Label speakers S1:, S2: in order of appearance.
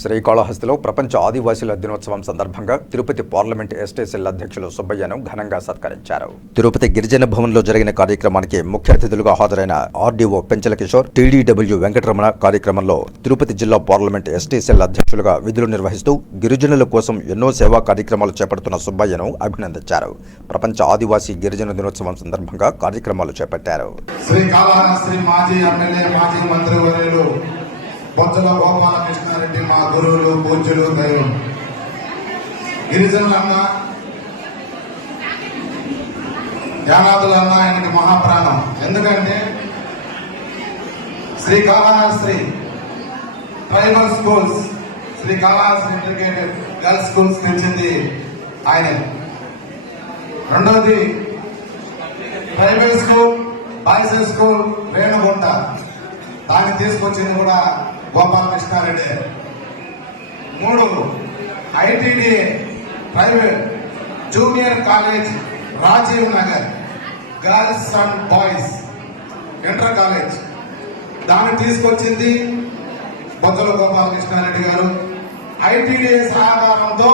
S1: శ్రీకాళహస్తిలో ప్రపంచ ఆదివాసీల దినోత్సవం సందర్భంగా తిరుపతి పార్లమెంట్ ఎస్టీసీఎల్ అధ్యక్షులు సుబ్బయ్యను ఘనంగా సత్కరించారు. తిరుపతి గిరిజన భవన్లో జరిగిన కార్యక్రమానికి ముఖ్య అతిథులుగా హాజరైన ఆర్డీఓ పెంచల కిషోర్ టీడీడబ్ల్యూ వెంకటరమణ కార్యక్రమంలో తిరుపతి జిల్లా పార్లమెంట్ ఎస్టీసీఎల్ అధ్యక్షులుగా విధులు నిర్వహిస్తూ గిరిజనుల కోసం ఎన్నో సేవా కార్యక్రమాలు చేపడుతున్న సుబ్బయ్యను అభినందించారు. ప్రపంచ ఆదివాసీ గిరిజన దినోత్సవం సందర్భంగా కార్యక్రమాలు చేపట్టారు.
S2: శ్రీకాళహస్తి మాజీ ఎమ్మెల్యే మాజీ మంత్రివర్యులు బొజ్జల గోపాలకృష్ణారెడ్డి మా గురువులు పూజ్యులు దైవం గిరిజనులన్న యానాదులన్న ఆయనకి మహాప్రాణం. ఎందుకంటే Sri Srikalahasti tribal schools Sri Srikalahasti integrated girls schools తెచ్చింది ఆయన. రెండవది private school boys school Renigunta దాన్ని తీసుకొచ్చింది కూడా గోపాలకృష్ణారెడ్డి. మూడు ITD private junior college Rajiv Nagar. Girls and boys inter college. దాన్ని తీసుకొచ్చింది బొత్తుల గోపాలకృష్ణారెడ్డి గారు. ఐటీడీఏ సహకారంతో